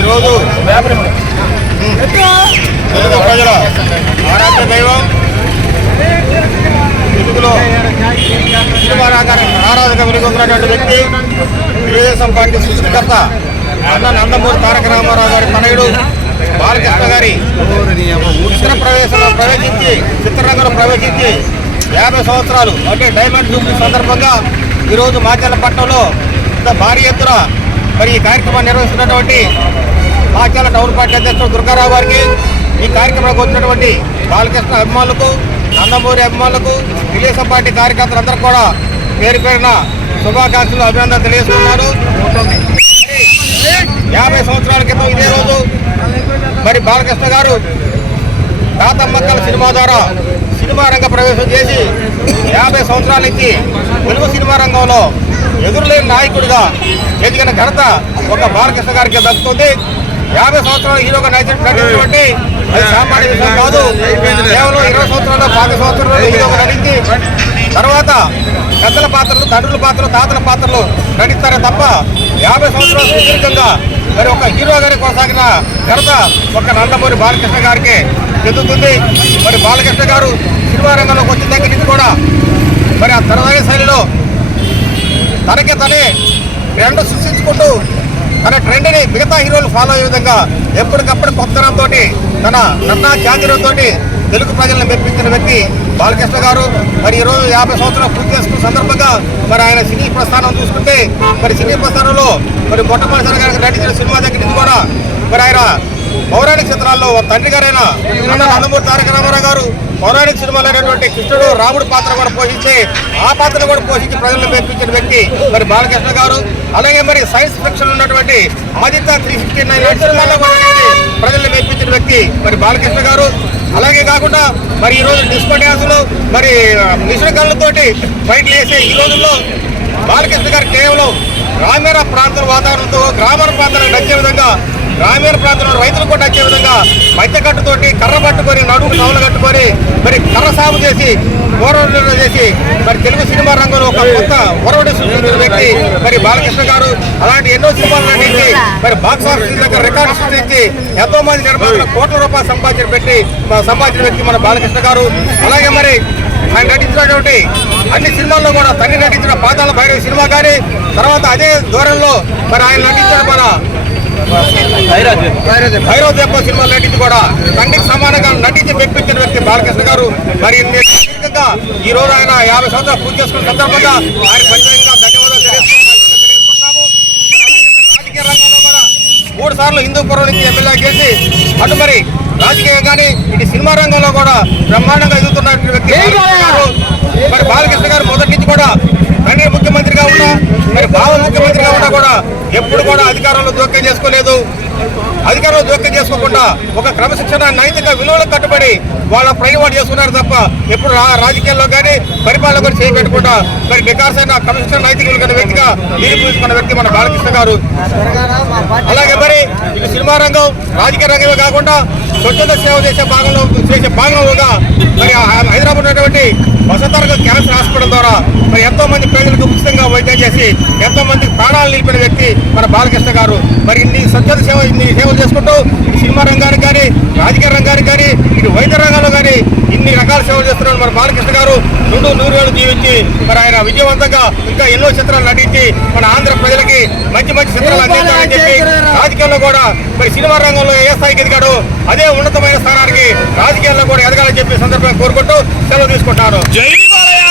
ఈరోజు ప్రజల ఆరాధ్య దైవం తెలుగులో సినిమా ఆరాధక వెలుగొందినటువంటి వ్యక్తి తెలుగుదేశం పార్టీ సృష్టికర్త అన్న నందమూరి తారక రామారావు గారి తనయుడు బాలకృష్ణ గారి చిత్రరంగంలో ప్రవేశించి 50 సంవత్సరాలు అంటే డైమండ్ జూబ్లీ సందర్భంగా ఈరోజు మాచర్లపట్నంలో ఇంత భారీ ఎత్తున మరి ఈ కార్యక్రమాన్ని నిర్వహిస్తున్నటువంటి మాచర్ల టౌన్ పార్టీ అధ్యక్షుడు దుర్గారావు గారికి, ఈ కార్యక్రమానికి వచ్చినటువంటి బాలకృష్ణ అభిమానులకు, నందమూరి అభిమానులకు, తెలుగుదేశం పార్టీ కార్యకర్తలందరూ కూడా పేరు పేరున శుభాకాంక్షలు, అభినందనలు తెలియజేస్తున్నారు. 50 సంవత్సరాల క్రితం ఇదే రోజు మరి బాలకృష్ణ గారు తాతమ్మక్కల సినిమా ద్వారా సినిమా రంగ ప్రవేశం చేసి 50 సంవత్సరాల నుంచి తెలుగు సినిమా రంగంలో ఎదురులేని నాయకుడిగా ఎదిగిన ఘనత ఒక బాలకృష్ణ గారికి దక్కుతుంది. 50 సంవత్సరాలు హీరోగా నటించినటువంటి అది సామాన్య విషయం కాదు. కేవలం 20 సంవత్సరాలు 10 సంవత్సరాలు హీరోగా నటించి తర్వాత పెద్దల పాత్రలు, తండ్రుల పాత్రలు, తాతల పాత్రలు నటిస్తారే తప్ప 50 సంవత్సరాలు సుదీర్ఘంగా మరి ఒక హీరో గారి కొనసాగిన ఘనత ఒక నందమూరి బాలకృష్ణ గారికి చెందుతుంది. మరి బాలకృష్ణ గారు సినిమా రంగంలోకి వచ్చిన దగ్గర నుంచి కూడా మరి ఆ తనదైన శైలిలో తనకే తనే ట్రెండ్ సృష్టించుకుంటూ తన ట్రెండ్ని మిగతా హీరోలు ఫాలో అయ్యే విధంగా ఎప్పటికప్పుడు కొత్తనంతో తన నటనా చాతుర్యంతో తెలుగు ప్రజలను మెప్పించిన వ్యక్తి బాలకృష్ణ గారు. మరి ఈరోజు 50 సంవత్సరాలు పూర్తి చేసుకున్న సందర్భంగా మరి ఆయన సినీ ప్రస్థానం చూసుకుంటే మరి సినీ ప్రస్థానంలో మరి మొట్టమొదటిసారిగా నటించిన సినిమా దగ్గర నుంచి కూడా మరి ఆయన పౌరాణిక చిత్రాల్లో తండ్రి గారైన నందమూరి తారక రామారావు గారు పౌరాణిక సినిమాలో అయినటువంటి కృష్ణుడు, రాముడు పాత్ర కూడా పోషించి ఆ పాత్రను కూడా పోషించి ప్రజలను మెప్పించిన వ్యక్తి మరి బాలకృష్ణ గారు. అలాగే మరి సైన్స్ ఫిక్షన్ ఉన్నటువంటి ఆదిత్య 369 సినిమాల్లో కూడా ప్రజలను మెప్పించిన వ్యక్తి మరి బాలకృష్ణ గారు. అలాగే కాకుండా మరి ఈరోజు డిస్కో డ్యాన్సులు మరి మిషన్ కళ్ళతోటి ఫైట్లు వేసే ఈ రోజుల్లో బాలకృష్ణ గారు కేవలం గ్రామీణ ప్రాంతాల వాతావరణంతో గ్రామీణ ప్రాంతాలకు నచ్చే విధంగా, గ్రామీణ ప్రాంతంలో రైతులు కూడా వచ్చే విధంగా మధ్యకట్టుతోటి కర్ర పట్టుకొని నడుము నవలు కట్టుకొని మరి కర్ర సాగు చేసి పోరాటం చేసి మరి తెలుగు సినిమా రంగంలో ఒక కొత్త ఒరవడి సృష్టించిన వ్యక్తి మరి బాలకృష్ణ గారు. అలాంటి ఎన్నో సినిమాలు నటించి మరి బాక్స్ ఆఫీస్ దగ్గర రికార్డు సృష్టించి ఎంతో మంది నిర్మాతలు కోట్ల రూపాయలు సంపాదించిన వ్యక్తి మన బాలకృష్ణ గారు. అలాగే మరి ఆయన నటించినటువంటి అన్ని సినిమాల్లో కూడా తండ్రి నటించిన పాతాళ భైరవి సినిమా కానీ, తర్వాత అదే దూరంలో మరి ఆయన నటించిన మన భైరవ దీప సినిమాలు నటించి కూడా తండ్రికి సమానంగా నటించి మెప్పించిన వ్యక్తి బాలకృష్ణ గారు. మరి దీర్ఘంగా ఈ రోజు ఆయన 50 సంవత్సరాలు పూర్తి చేసుకున్న సందర్భంగా ఆయన ప్రత్యేకంగా ధన్యవాదాలు తెలియజేసుకుంటున్నాము. రాజకీయ రంగంలో కూడా 3 సార్లు హిందూపురం నుంచి ఎమ్మెల్యే చేసి అటు మరి రాజకీయం కానీ ఇటు సినిమా రంగంలో కూడా బ్రహ్మాండంగా ఎదుగుతున్న వ్యక్తి మరి బాలకృష్ణ గారు మొదటి నుంచి కూడా తండ్రి ముఖ్యమంత్రిగా ఉన్నా మరి బావ ముఖ్యమంత్రిగా ఉన్నా కూడా ఎప్పుడు కూడా అధికారంలో జోక్యం చేసుకోలేదు. అధికారంలో జోక్యం చేసుకోకుండా ఒక క్రమశిక్షణ నైతిక విలువలకు కట్టుబడి వాళ్ళ ప్రయోజనం చేసుకున్నారు తప్ప ఎప్పుడు రాజకీయాల్లో కానీ పరిపాలన కూడా చేయబెట్టకుండా మరి వికాసమైన క్రమశిక్షణ నైతిక విలువ వ్యక్తిగా నిరూపించుకున్న వ్యక్తి మన బాలకృష్ణ గారు. అలాగే మరి ఇటు సినిమా రంగం, రాజకీయ రంగమే కాకుండా స్వచ్ఛంద సేవ చేసే భాగంగా మరి హైదరాబాద్ ఉన్నటువంటి వసంతరంగ క్యాన్సర్ హాస్పిటల్ ద్వారా మరి ఎంతో మంది ప్రజలకు ఉచితంగా వైద్యం చేసి ఎంతో మంది ప్రాణాలు నిలిపిన వ్యక్తి మన బాలకృష్ణ గారు. మరి ఇన్ని స్వచ్ఛంద సేవలు చేసుకుంటూ సినిమా రంగానికి కానీ, రాజకీయ రంగానికి కానీ, ఇటు వైద్య రంగంలో కానీ ఇన్ని రకాల సేవలు చేస్తున్నారు మన బాలకృష్ణ గారు. 100 ఏళ్ళు జీవించి మరి ఆయన విజయవంతంగా ఇంకా ఎన్నో చిత్రాలు నటించి మన ఆంధ్ర ప్రజలకి మంచి మంచి చిత్రాలు అందించాలని చెప్పి రాజకీయాల్లో కూడా మరి సినిమా రంగంలో ఏ స్థాయికి ఎదిగాడు అదే ఉన్నతమైన స్థానానికి రాజకీయాల్లో కూడా ఎదగాలని చెప్పి సందర్భంగా కోరుకుంటూ సెలవు తీసుకుంటారు. జై బాలయ్య.